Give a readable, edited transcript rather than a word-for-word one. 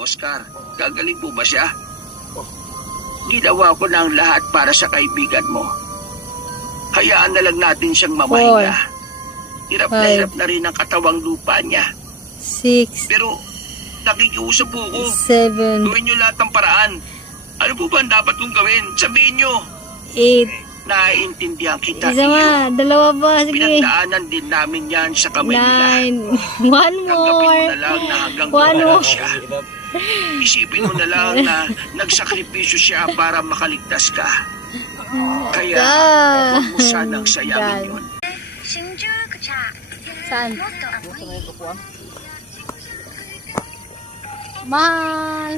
Oscar. Gagaling po ba siya? Ginawa ko na ang lahat para sa kaibigan mo. Hayaan na lang natin siyang mamahinga. Hirap na rin ang katawang lupa niya. 6, Pero nakikiusap po ko. 7, Gawin niyo lahat ng paraan. Ano po ba ang dapat kong gawin? Sabihin niyo. 8. Naiintindihan kita, Isa Iyo. ma, dalawa pa. Sige. Pinagdaanan din namin yan sa kamay nila. 9. One Tanggapin mo more. na lang na hanggang One wala more. siya. Isipin mo na lang na nagsakripisyo siya para makaligtas ka. Kaya, huwag mo sanang sayangin yun. Saan? Mahal.